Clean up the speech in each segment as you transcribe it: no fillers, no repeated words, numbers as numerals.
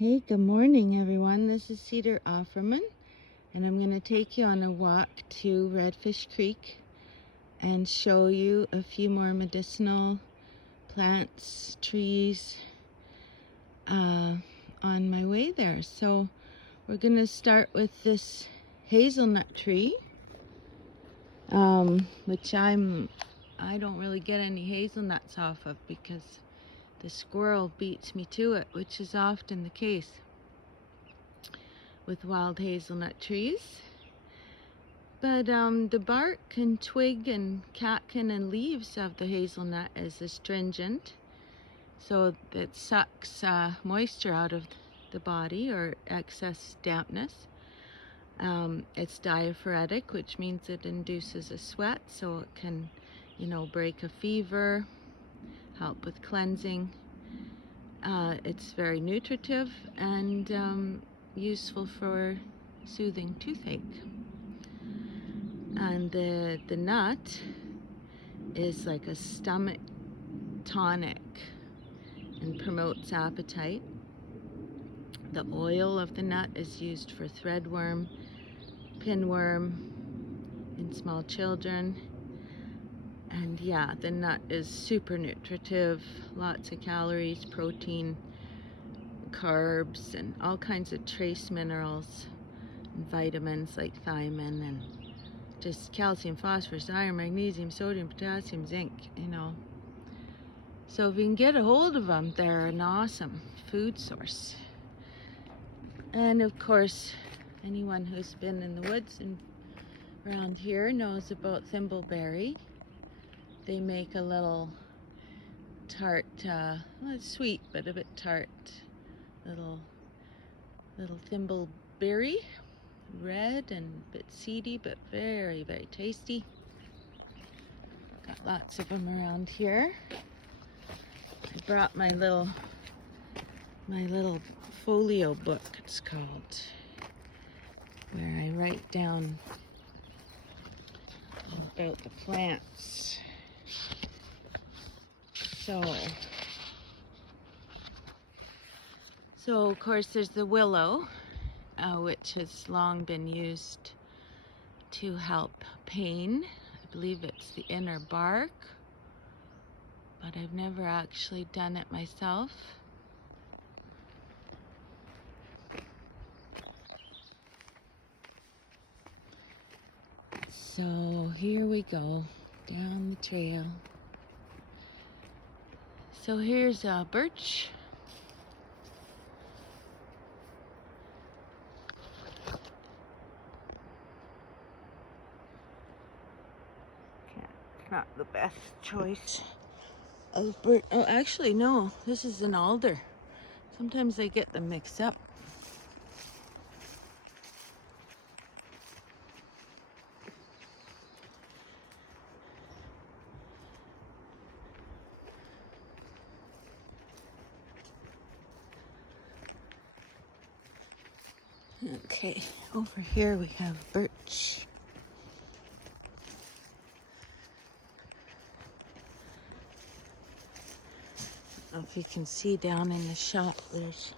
Hey, good morning everyone. This is Cedar Offerman, and I'm going to take you on a walk to Redfish Creek and show you a few more medicinal plants, trees on my way there. So we're going to start with this hazelnut tree, which I don't really get any hazelnuts off of because the squirrel beats me to it, which is often the case with wild hazelnut trees. But the bark and twig and catkin and leaves of the hazelnut is astringent, so it sucks moisture out of the body or excess dampness. It's diaphoretic, which means it induces a sweat, so it can, break a fever, help with cleansing. It's very nutritive and useful for soothing toothache. And the nut is like a stomach tonic and promotes appetite. The oil of the nut is used for threadworm, pinworm in small children. And yeah, the nut is super nutritive, lots of calories, protein, carbs, and all kinds of trace minerals and vitamins like thiamine and just calcium, phosphorus, iron, magnesium, sodium, potassium, zinc, So if you can get a hold of them, they're an awesome food source. And of course, anyone who's been in the woods and around here knows about thimbleberry. They make a little tart, well, it's sweet, but a bit tart, little thimbleberry. Red and a bit seedy, but very, very tasty. Got lots of them around here. I brought my little folio book, it's called, where I write down about the plants. So of course there's the willow, which has long been used to help pain. I believe it's the inner bark, but I've never actually done it myself. So here we go, down the trail. So here's birch. Not the best choice of birch. Oh, actually, no, this is an alder. Sometimes I get them mixed up. Okay, over here we have birch. I don't know if you can see down in the shot, there's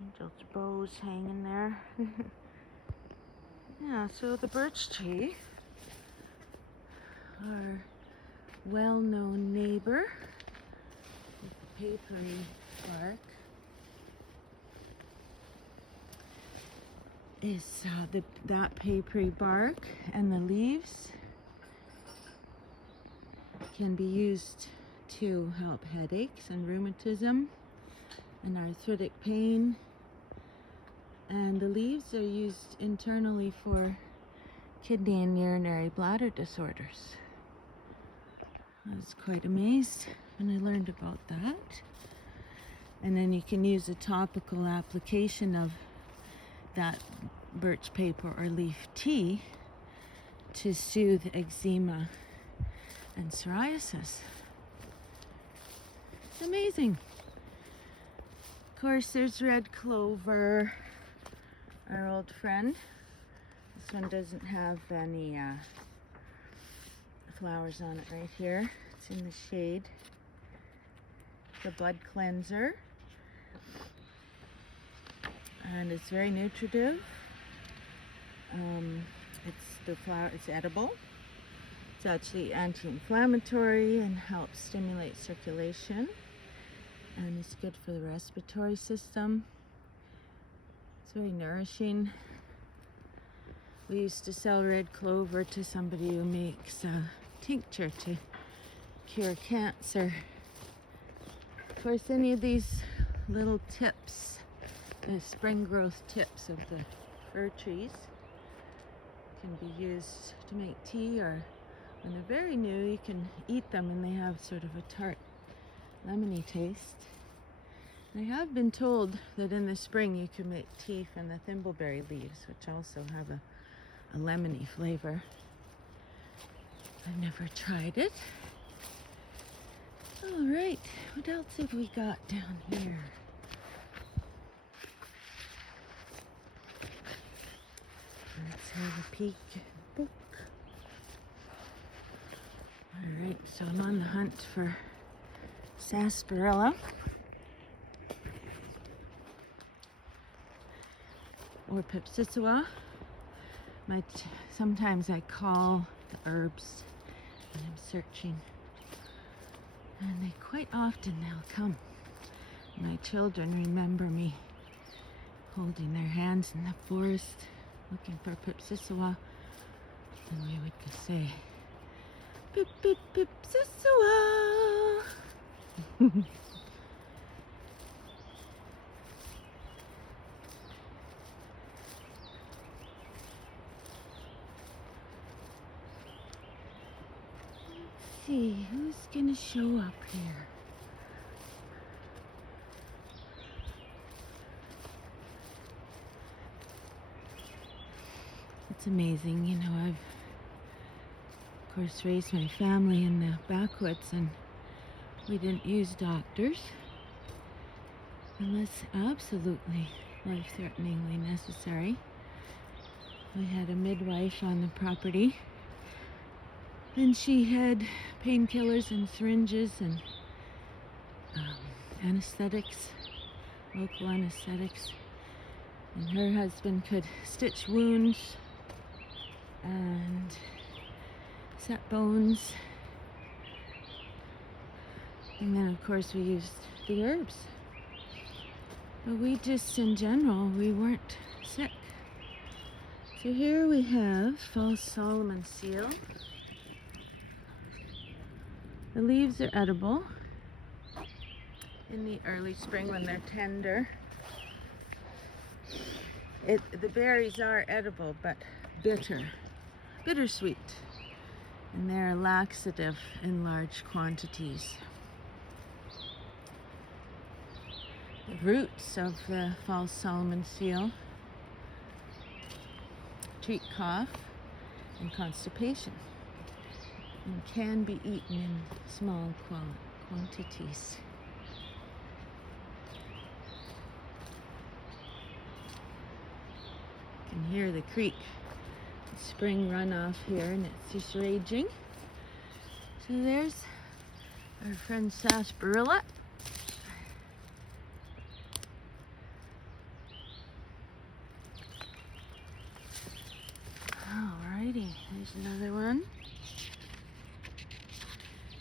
angel's bows hanging there. Yeah, so the birch tree, our well-known neighbor with papery bark, is that papery bark and the leaves can be used to help headaches and rheumatism and arthritic pain. And the leaves are used internally for kidney and urinary bladder disorders. I was quite amazed when I learned about that. And then you can use a topical application of that birch paper or leaf tea to soothe eczema and psoriasis. It's amazing. Of course, there's red clover, our old friend. This one doesn't have any flowers on it right here. It's in the shade. the blood cleanser. And it's very nutritive. It's edible. It's actually anti-inflammatory and helps stimulate circulation. And it's good for the respiratory system. It's very nourishing. We used to sell red clover to somebody who makes a tincture to cure cancer. Of course, any of these little tips, the spring growth tips of the fir trees, can be used to make tea, or when they're very new, you can eat them and they have sort of a tart, lemony taste. I have been told that in the spring you can make tea from the thimbleberry leaves, which also have a lemony flavor. I've never tried it. All right, what else have we got down here? Let's have a peek at the book. All right, so I'm on the hunt for sarsaparilla, or pipsissewa. Sometimes I call the herbs when I'm searching, and they quite often they'll come. My children remember me holding their hands in the forest looking for pipsissewa, and we would say, "Pip pip pipsissewa." Let's see, who's gonna show up here? It's amazing, you know, I've of course raised my family in the backwoods, and we didn't use doctors unless absolutely life-threateningly necessary. We had a midwife on the property, and she had painkillers and syringes and anesthetics, local anesthetics, and her husband could stitch wounds and set bones. And then of course we used the herbs. But we just, in general, we weren't sick. So here we have false Solomon seal. The leaves are edible in the early spring when they're tender. The berries are edible, but bittersweet, and they're a laxative in large quantities. The roots of the false Solomon seal treat cough and constipation, and can be eaten in small quantities. You can hear the creek, the spring runoff here, and it's just raging. So there's our friend sarsaparilla. Alrighty, there's another one.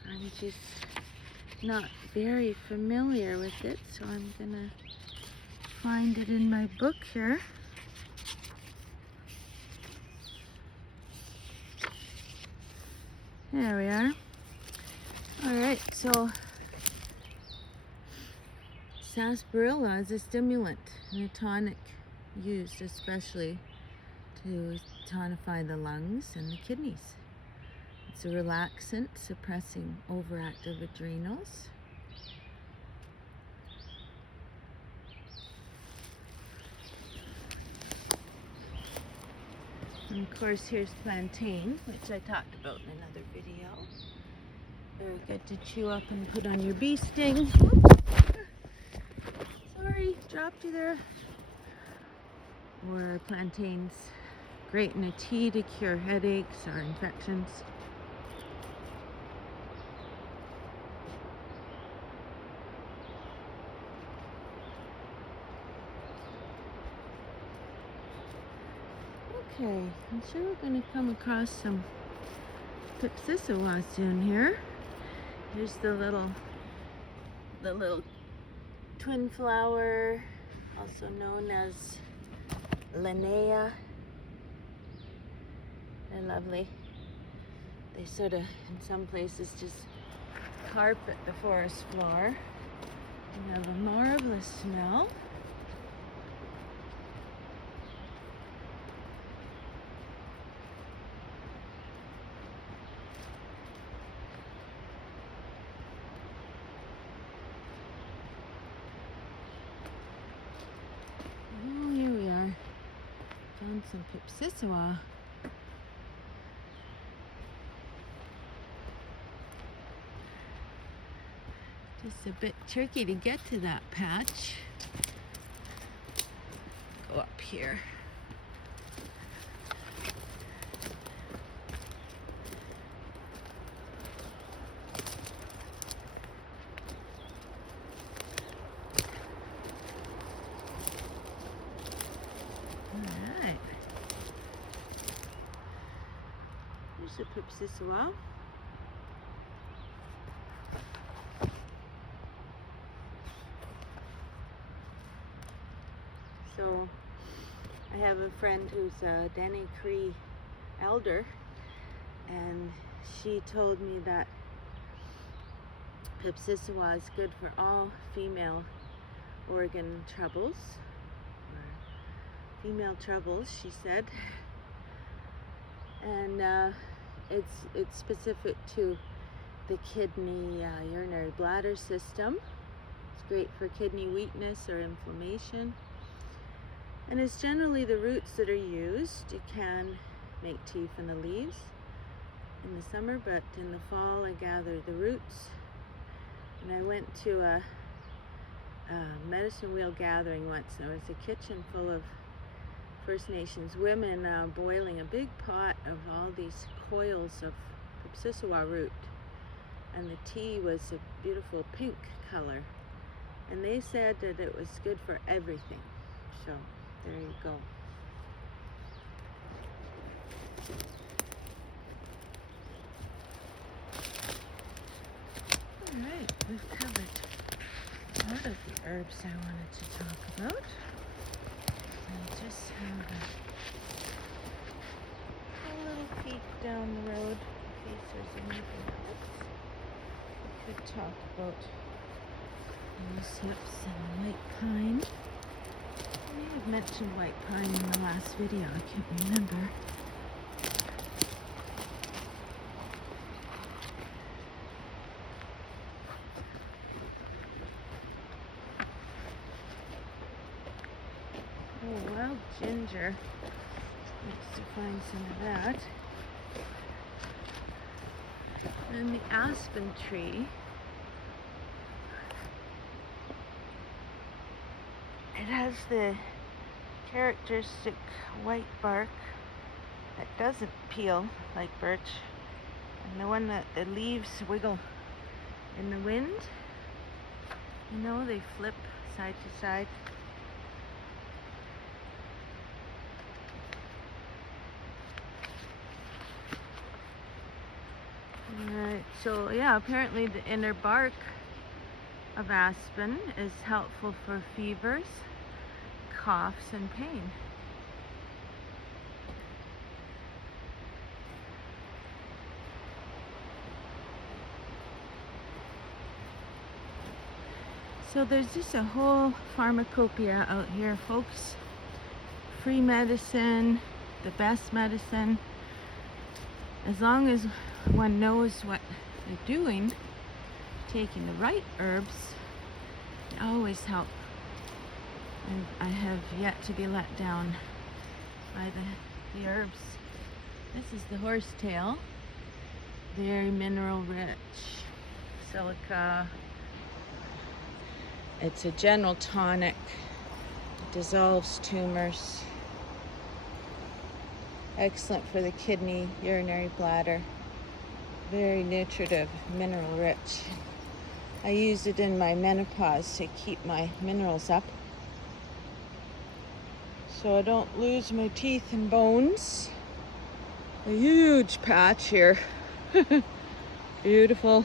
I'm just not very familiar with it, so I'm gonna find it in my book here. There we are. Alright, so sarsaparilla is a stimulant and a tonic used especially to tonify the lungs and the kidneys. It's a relaxant suppressing overactive adrenals. And of course here's plantain, which I talked about in another video. Very good to chew up and put on your bee sting. Whoops. Sorry, dropped you there. Or plantains, great in a tea to cure headaches or infections. Okay, I'm sure we're going to come across some pipsissewa soon here. Here's the little twin flower, also known as Linnea. They're lovely. They sort of, in some places, just carpet the forest floor and have a marvelous smell. Oh, here we are. Found some pipsissewa. Just a bit tricky to get to that patch. Go up here. Alright. Here's the pipsissewa. So I have a friend who's a Dene Cree elder, and she told me that pipsissewa is good for all female organ troubles, or female troubles, she said, and it's specific to the kidney, urinary bladder system. It's great for kidney weakness or inflammation. And it's generally the roots that are used. You can make tea from the leaves in the summer, but in the fall I gather the roots. And I went to a medicine wheel gathering once, and there was a kitchen full of First Nations women boiling a big pot of all these coils of pipsissewa root. And the tea was a beautiful pink color. And they said that it was good for everything. So there you go. Alright, we've covered a lot of the herbs I wanted to talk about. I just have a little peek down the road in case there's anything else. We could talk about rose hips and white pine. I may have mentioned white pine in the last video, I can't remember. Oh, wild ginger. Needs to find some of that. And the aspen tree. It has the characteristic white bark that doesn't peel like birch, and the one that the leaves wiggle in the wind. You know, they flip side to side. Alright, so yeah, apparently the inner bark of aspen is helpful for fevers, coughs, and pain. So there's just a whole pharmacopoeia out here, folks. Free medicine, the best medicine. As long as one knows what they're doing, taking the right herbs, they always help. And I have yet to be let down by the herbs. This is the horsetail, very mineral rich, silica. It's a general tonic, it dissolves tumors, excellent for the kidney, urinary bladder, very nutritive, mineral rich. I use it in my menopause to keep my minerals up. so I don't lose my teeth and bones. A huge patch here. Beautiful.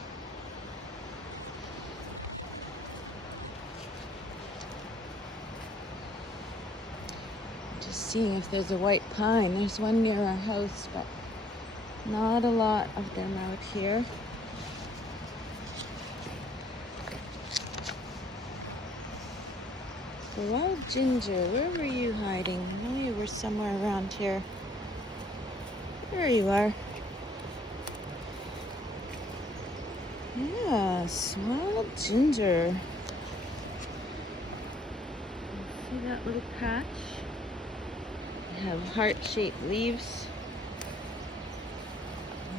Just seeing if there's a white pine. There's one near our house, but not a lot of them out here. The wild ginger, where were you hiding? I know you were somewhere around here. There you are. Yes, wild ginger. See that little patch? They have heart-shaped leaves.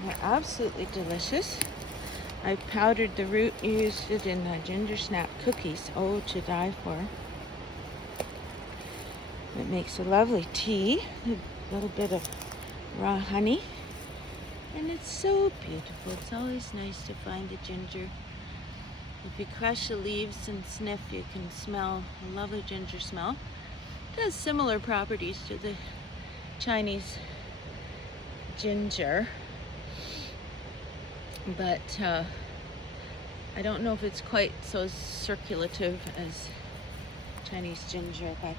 They're absolutely delicious. I powdered the root, used it in ginger snap cookies. Oh, to die for. It makes a lovely tea, a little bit of raw honey, and it's so beautiful. It's always nice to find a ginger. If you crush the leaves and sniff, you can smell a lovely ginger smell. It has similar properties to the Chinese ginger, but I don't know if it's quite so circulative as Chinese ginger, but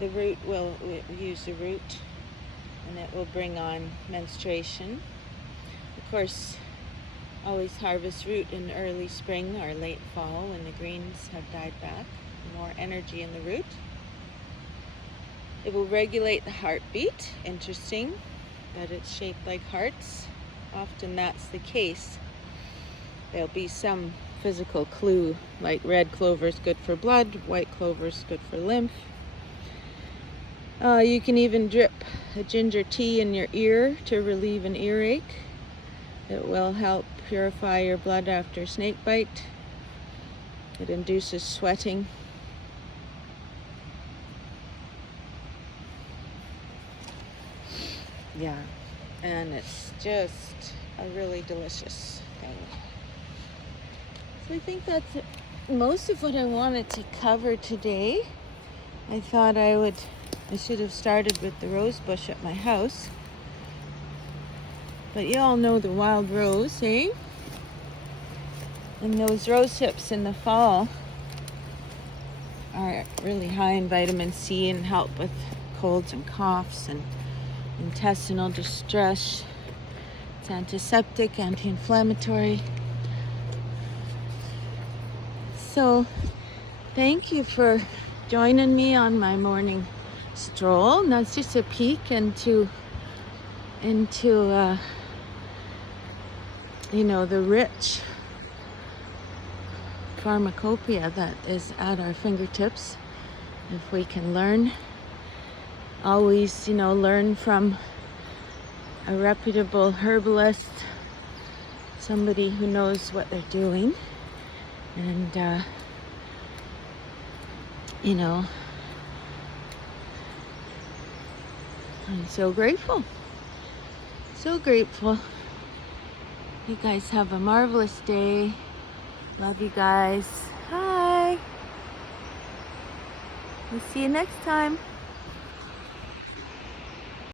the root will use the root, and it will bring on menstruation. Of course, always harvest root in early spring or late fall when the greens have died back. More energy in the root. It will regulate the heartbeat. Interesting that it's shaped like hearts. Often that's the case. There'll be some physical clue, like red clover is good for blood, white clover is good for lymph. You can even drip a ginger tea in your ear to relieve an earache. It will help purify your blood after snake bite. It induces sweating. Yeah, and it's just a really delicious thing. So I think that's most of what I wanted to cover today. I thought I should have started with the rose bush at my house. But you all know the wild rose, eh? And those rose hips in the fall are really high in vitamin C and help with colds and coughs and intestinal distress. It's antiseptic, anti-inflammatory. So thank you for joining me on my morning stroll. And that's just a peek into the rich pharmacopoeia that is at our fingertips. If we can learn, always learn from a reputable herbalist, somebody who knows what they're doing. And I'm so grateful. So grateful. You guys have a marvelous day. Love you guys. Hi. We'll see you next time.